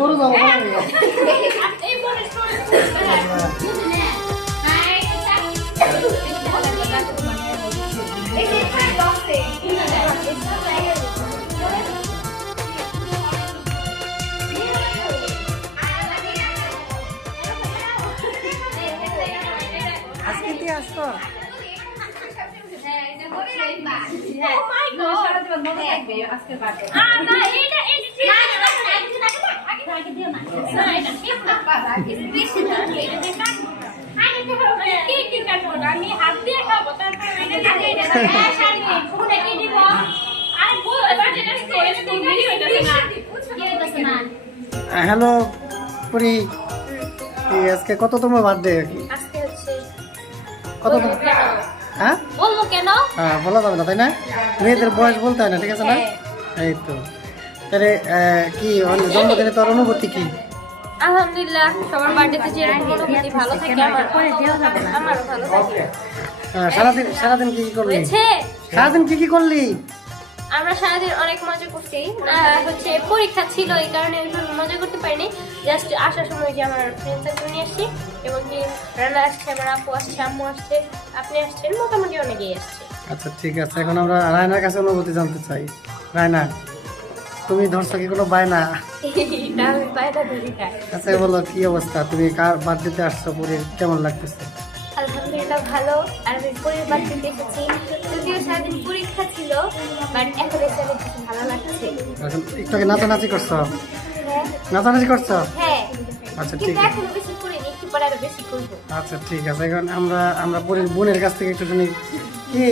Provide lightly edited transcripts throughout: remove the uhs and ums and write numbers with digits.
গরু যাবো আজকে তুই আসতো হ্যালো পুরি আজকে কততম বার্থডে কত হ্যাঁ বলবো কেন? হ্যাঁ বলা যাবে না তাই না মেয়েদের বয়স বলতে হয় না ঠিক আছে না এই তো তাহলে কি জন্মদিনে তোর অনুভূতি কি আলহামদুলিল্লাহ সবার বার্থডেতে যেরকম অনুভূতি ভালো থাকে আমারও ভালো থাকে সারাদিন কি কি করলি হয়েছে সারাদিন কি কি করলি আমরা সারাদিন অনেক মজা করছি হচ্ছে পরীক্ষা ছিল এই কারণে ওইভাবে মজা করতে পারিনি জাস্ট আসার সময় যে আমার ফ্রেন্ড সার্কেল নিয়ে আসছি এবং কি রান্না আসছে আমার আপু আসছে আম্মু আসছে আপনি আসছেন মোটামুটি অনেকেই আসছে আচ্ছা ঠিক আছে এখন আমরা রায়নার কাছে অনুভূতি জানতে চাই রায়না তুমি ধরছো কি কোনো বায়না আমি পায়দা ধরি খাই আচ্ছা বলো কি অবস্থা তুমি কার বার্থডেতে আসছো পরে কেমন লাগতেছে আলহামদুলিল্লাহ ভালো আর আমি পরিবার থেকে এসেছি যদিও সারাদিন পরীক্ষা ছিল বাট এখন এসে আমার খুব ভালো লাগছে এখন একটু আগে নাচানাচি করছো হ্যাঁ নাচানাচি করছো হ্যাঁ আচ্ছা ঠিক কিন্তু আছে এখন বেশি করিনি একটু পরে আরো বেশি করবো আচ্ছা ঠিক আছে এখন আমরা পরের বোনের কাছ থেকে একটু শুনি কি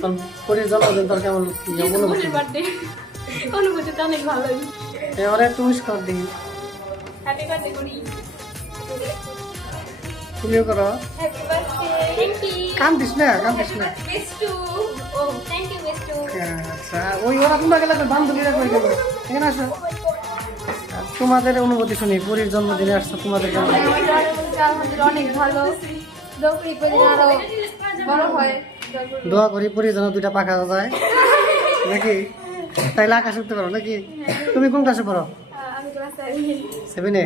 তোর পরের জন্মদিন তোর কেমন অনুভূতি অনুভূতি তো অনেক ভালোই এবারে একটু উইশ কর দিই হ্যাপি বার্থডে করি তুমিও করো হ্যাপি বার্থডে থ্যাংক ইউ কান্দিস না বেস্টু ও থ্যাংক ইউ বেস্টু আচ্ছা ওই ওরা তোমরা গেলে বান্ধবীরা কই গেল এখানে আসো তোমাদের অনুভূতি শুনি পুরীর জন্মদিনে আসছো তোমাদের আলহামদুলিল্লাহ অনেক ভালো দৌড়ি করে আরো বড় হয় দোয়া করি পুরীর জন্য দুইটা পাখা যায় নাকি তাইলে আকাশ উঠতে পারো নাকি তুমি কোন ক্লাসে পড়ো আমি ক্লাস 7-এ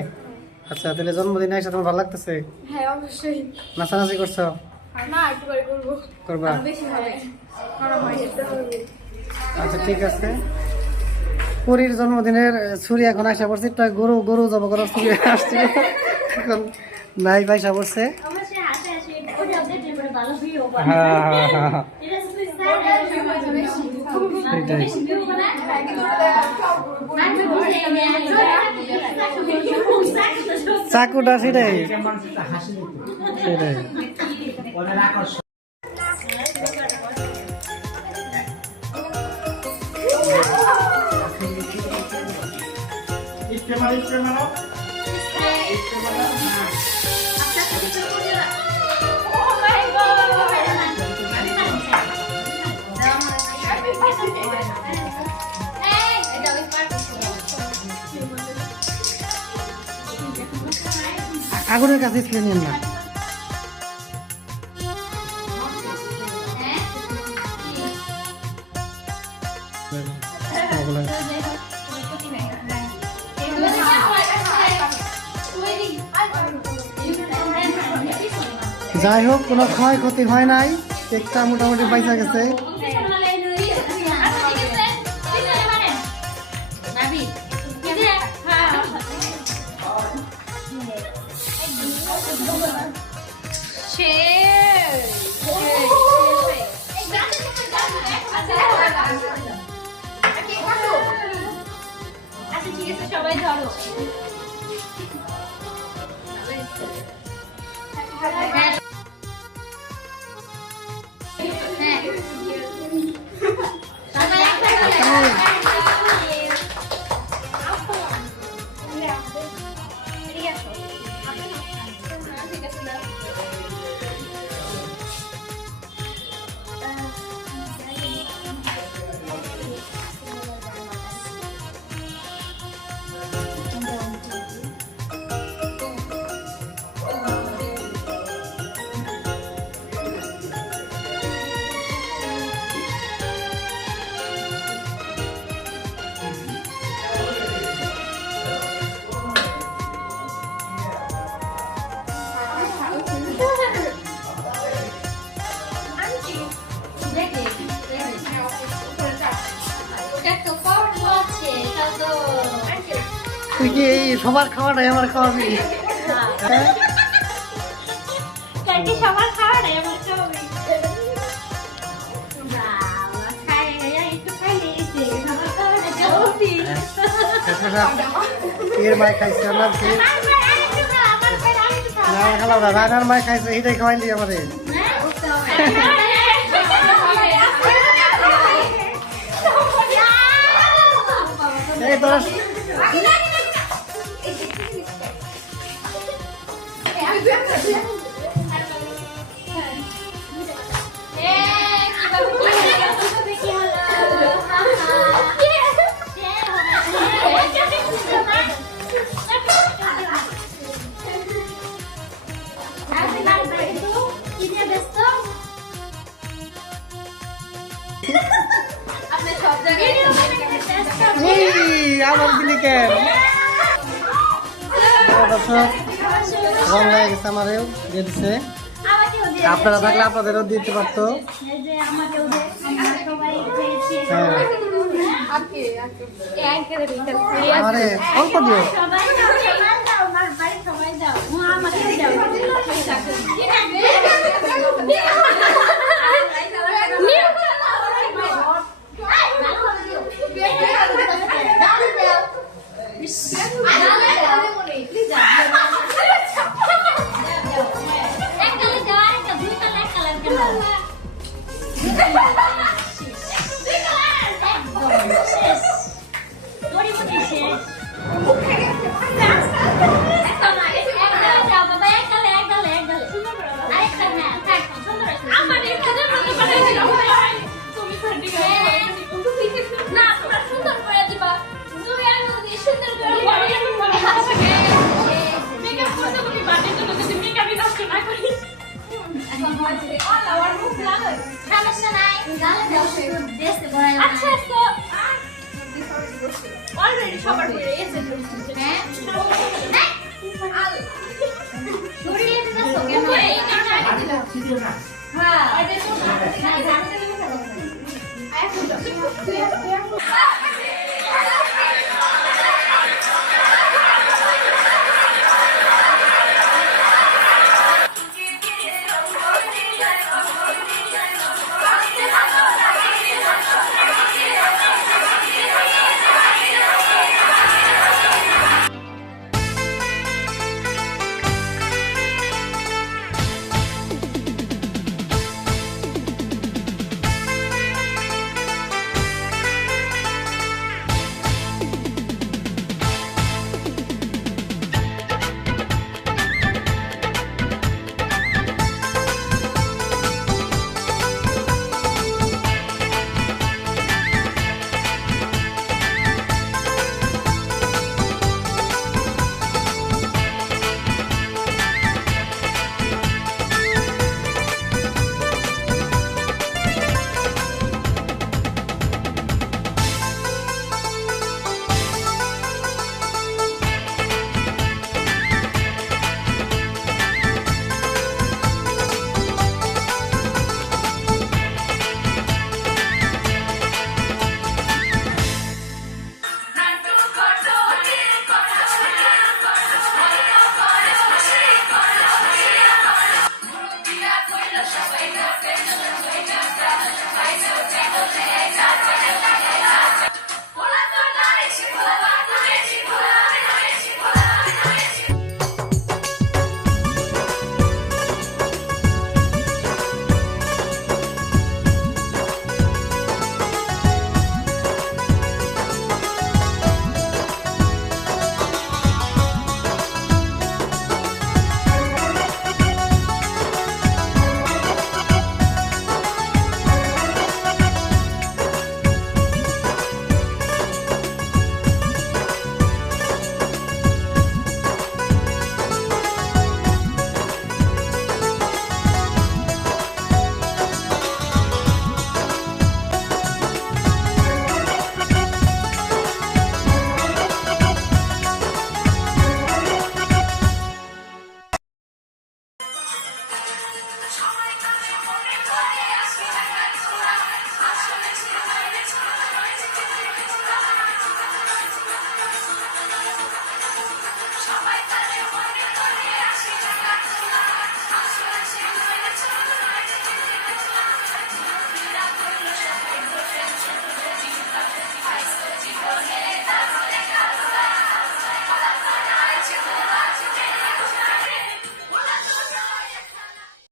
আচ্ছা তাহলে জন্মদিনে এসে তোমার ভালো লাগতেছে হ্যাঁ অবশ্যই নাচানাচি করছো না একটু করে করবো করবা বেশি হবে গরম হয়ে যেতে হবে আচ্ছা ঠিক আছে পুরীর জন্মদিনের ছুরি এখন আসা পড়ছে একটা গরু জব করার ছুরি আসছে এখন নাই পয়সা পড়ছে অবশ্যই হাসে হাসি ওটা আপডেট করে ভালো ভিডিও হ্যাঁ হ্যাঁ হ্যাঁ এটা সুইসাইড সেটাই চাকুটা সেটাই সেটাই আগুনের কাছে ছিলেন না যাই হোক কোনো ক্ষয়ক্ষতি হয় নাই কেকটা মোটামুটি বাইসা গেছে আচ্ছা ঠিক আছে সবাই ধরো তুই কি এই সবার খাওয়াটাই আমার খাওয়াবি? হ্যাঁ? কালকে সবার খাওয়াটাই আমার খাওয়াবি। এর মাই খাইছে আমার কি না খালাম না রানার মাই খাইছে এটাই খাওয়াইলি আমাদের এই দশ আমার দিলি কেন দর্শক রং লেগে গেছে আমারও দিয়ে দিচ্ছে আপনারা থাকলে আপনাদেরও দিতে পারতো হ্যাঁ আরে অল্প দিও অলরেডি সবার হয়ে গেছে